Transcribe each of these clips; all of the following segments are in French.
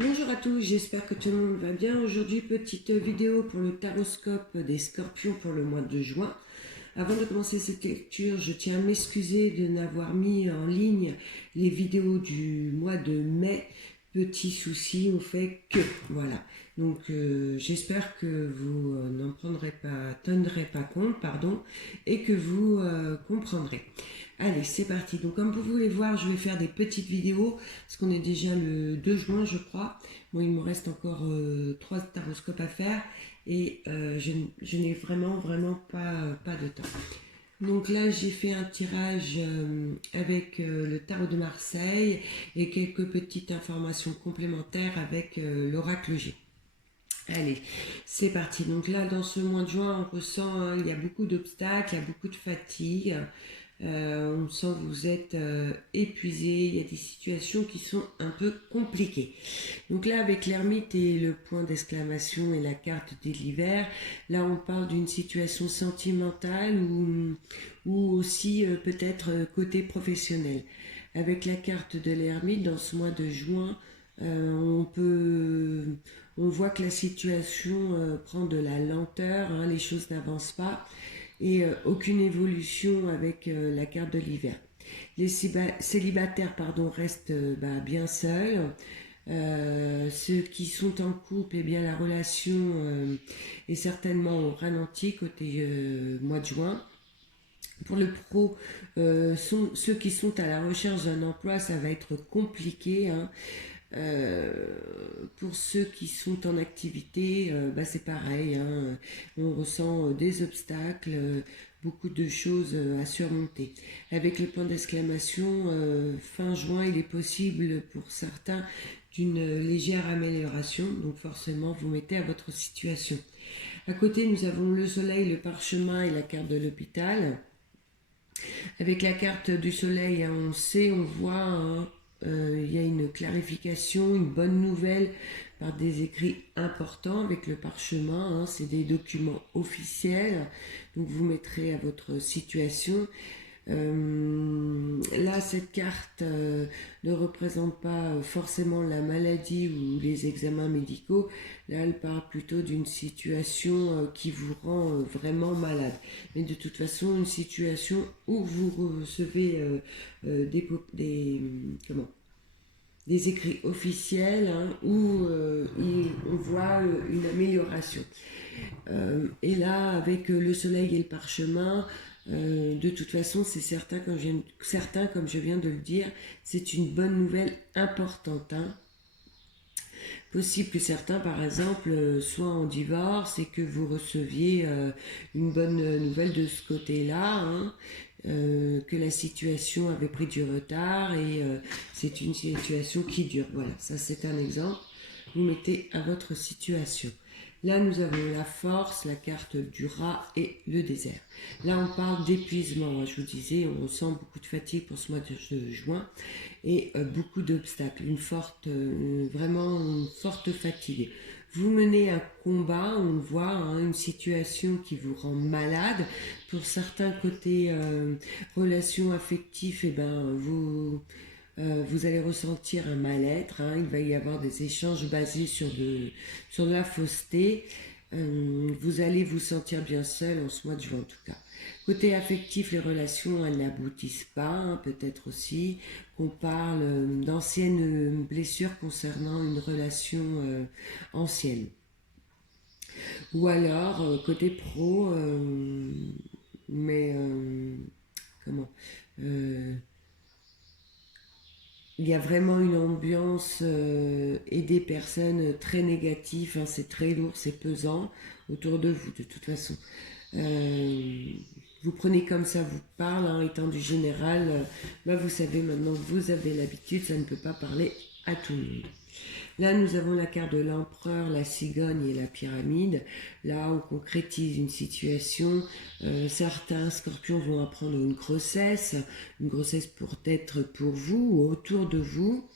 Bonjour à tous, j'espère que tout le monde va bien. Aujourd'hui, petite vidéo pour le taroscope des Scorpions pour le mois de juin. Avant de commencer cette lecture, je tiens à m'excuser de n'avoir mis en ligne les vidéos du mois de mai. Petit souci, on fait que, voilà. Donc j'espère que vous n'en tiendrez pas compte, pardon, et que vous comprendrez. Allez, c'est parti. Donc comme vous pouvez voir, je vais faire des petites vidéos, parce qu'on est déjà le 2 juin, je crois. Bon, il me reste encore 3 taroscopes à faire, et je n'ai vraiment pas de temps. Donc là, j'ai fait un tirage avec le tarot de Marseille et quelques petites informations complémentaires avec l'oracle G. Allez, c'est parti. Donc là, dans ce mois de juin, on ressent, hein, il y a beaucoup d'obstacles, il y a beaucoup de fatigue. On sent que vous êtes épuisé, il y a des situations qui sont un peu compliquées. Donc là, avec l'ermite et le point d'exclamation et la carte de l'hiver, là on parle d'une situation sentimentale ou aussi peut-être côté professionnel. Avec la carte de l'ermite, dans ce mois de juin, on voit que la situation prend de la lenteur, hein, les choses n'avancent pas et aucune évolution avec la carte de l'hiver. Les célibataires restent bien seuls. Ceux qui sont en couple, eh bien la relation est certainement au ralenti côté mois de juin. Pour le pro, ceux qui sont à la recherche d'un emploi, ça va être compliqué, hein. Pour ceux qui sont en activité, c'est pareil, hein. On ressent des obstacles, beaucoup de choses à surmonter. Avec le point d'exclamation, fin juin, il est possible pour certains d'une légère amélioration, donc forcément vous mettez à votre situation. À côté, nous avons le soleil, le parchemin et la carte de l'hôpital. Avec la carte du soleil, hein, on sait, on voit, hein, il y a une clarification, une bonne nouvelle par des écrits importants avec le parchemin, hein, c'est des documents officiels, donc vous mettrez à votre situation. Là, cette carte ne représente pas forcément la maladie ou les examens médicaux. Là, elle parle plutôt d'une situation qui vous rend vraiment malade. Mais de toute façon, une situation où vous recevez des écrits officiels, hein, où on voit une amélioration. Et là, avec le soleil et le parchemin, de toute façon, c'est certain, comme je viens de le dire, c'est une bonne nouvelle importante, hein. Possible que certains, par exemple, soient en divorce et que vous receviez une bonne nouvelle de ce côté-là, hein, que la situation avait pris du retard et c'est une situation qui dure. Voilà, ça c'est un exemple. Vous mettez à votre situation. Là, nous avons la force, la carte du rat et le désert. Là, on parle d'épuisement. Je vous disais, on ressent beaucoup de fatigue pour ce mois de juin et beaucoup d'obstacles, vraiment une forte fatigue. Vous menez un combat, on voit, hein, une situation qui vous rend malade. Pour certains côtés relations affectives, vous allez ressentir un mal-être, hein. Il va y avoir des échanges basés sur de la fausseté. Vous allez vous sentir bien seul en ce mois de juin en tout cas. Côté affectif, les relations, elles n'aboutissent pas, hein, peut-être aussi qu'on parle d'anciennes blessures concernant une relation ancienne. Ou alors, côté pro, mais comment il y a vraiment une ambiance et des personnes très négatives, hein, c'est très lourd, c'est pesant autour de vous de toute façon. Euh, Vous prenez comme ça vous parle, hein, étant du général, vous savez maintenant que vous avez l'habitude, ça ne peut pas parler à tout le monde. Là, nous avons la carte de l'empereur, la cigogne et la pyramide. Là, on concrétise une situation. Certains scorpions vont apprendre une grossesse pour être pour vous ou autour de vous.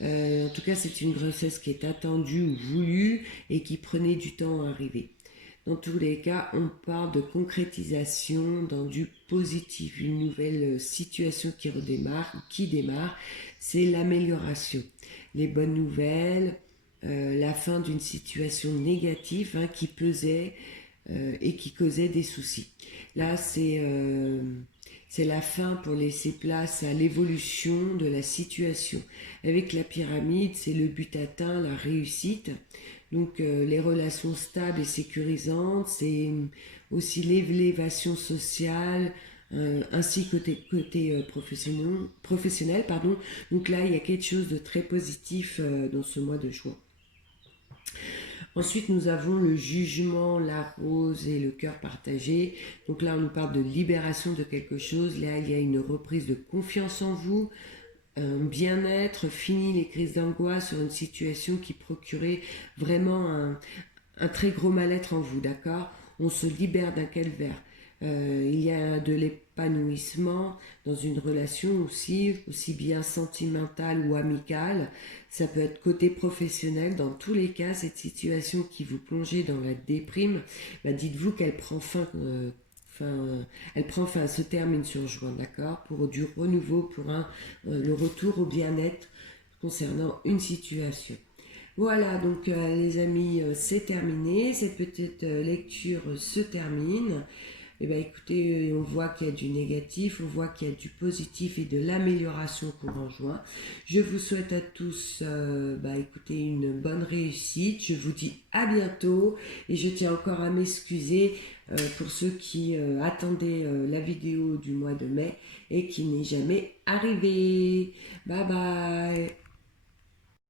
En tout cas, c'est une grossesse qui est attendue ou voulue et qui prenait du temps à arriver. Dans tous les cas, on parle de concrétisation dans du positif, une nouvelle situation qui démarre, c'est l'amélioration. Les bonnes nouvelles, la fin d'une situation négative qui pesait et qui causait des soucis. Là, c'est la fin pour laisser place à l'évolution de la situation. Avec la pyramide, c'est le but atteint, la réussite. Donc les relations stables et sécurisantes, c'est aussi l'élévation sociale, ainsi que côté professionnel, pardon. Donc là, il y a quelque chose de très positif dans ce mois de juin. Ensuite, nous avons le jugement, la rose et le cœur partagé. Donc là, on nous parle de libération de quelque chose. Là, il y a une reprise de confiance en vous, un bien-être, fini les crises d'angoisse sur une situation qui procurait vraiment un très gros mal-être en vous, d'accord? On se libère d'un calvaire. Il y a de l'épanouissement dans une relation aussi bien sentimentale ou amicale. Ça peut être côté professionnel. Dans tous les cas, cette situation qui vous plongeait dans la déprime, dites-vous qu'elle prend fin. Elle prend fin, se termine sur juin, d'accord? Pour du renouveau, pour le retour au bien-être concernant une situation. Voilà, donc les amis, c'est terminé. Cette petite lecture se termine. Et bien écoutez, on voit qu'il y a du négatif, on voit qu'il y a du positif et de l'amélioration courant juin. Je vous souhaite à tous écoutez, une bonne réussite. Je vous dis à bientôt et je tiens encore à m'excuser pour ceux qui attendaient la vidéo du mois de mai et qui n'est jamais arrivée. Bye bye.